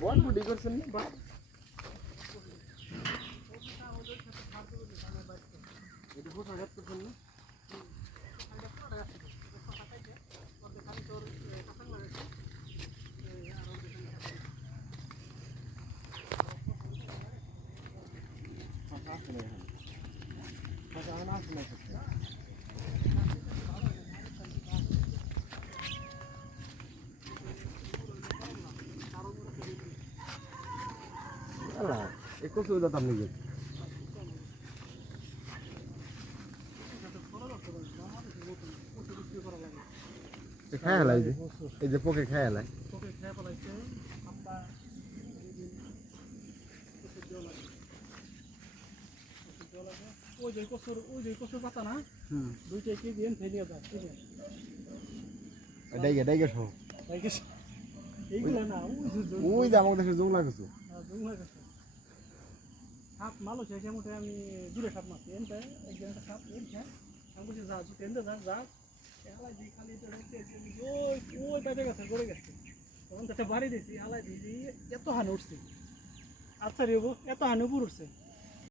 বটবুটি করছেন না বা এটা কোথায়? ঘাট করছেন না ফাঁকা আছে না এখানে ফাঁকা এখন আছে না এখানে। আল্লাহ এ কত দাম নিয়ে খায় হেলাই যে এই যে পোকে খায় হেলাই তোকে খেয়ে ফেলাইছে আমরা ওই যে কচুর ওই যে কচুর পাতা না? হুম। দুইটাই কেজি এন ফেলিয়ে যায় ঠিক আছে? ডাইগে ডাইগে সহ। তাই এইগুলো না ওই যে জং- ওই যে আমাদের দেশে জংলা সাপ মালো সে কেমন আমি দূরে সাপ মারছি। এনতে একজন একটা সাপ এনছে আমি বলছি যা জুতে যা যা। এলাই দিই খালি ওই ওই গেছে গড়ে গেছে। তখন তো একটা বাড়ি দিয়েছি আলাই দিয়েছি এত হানে উঠছে। আচ্ছা রে এত হানে উপর উঠছে।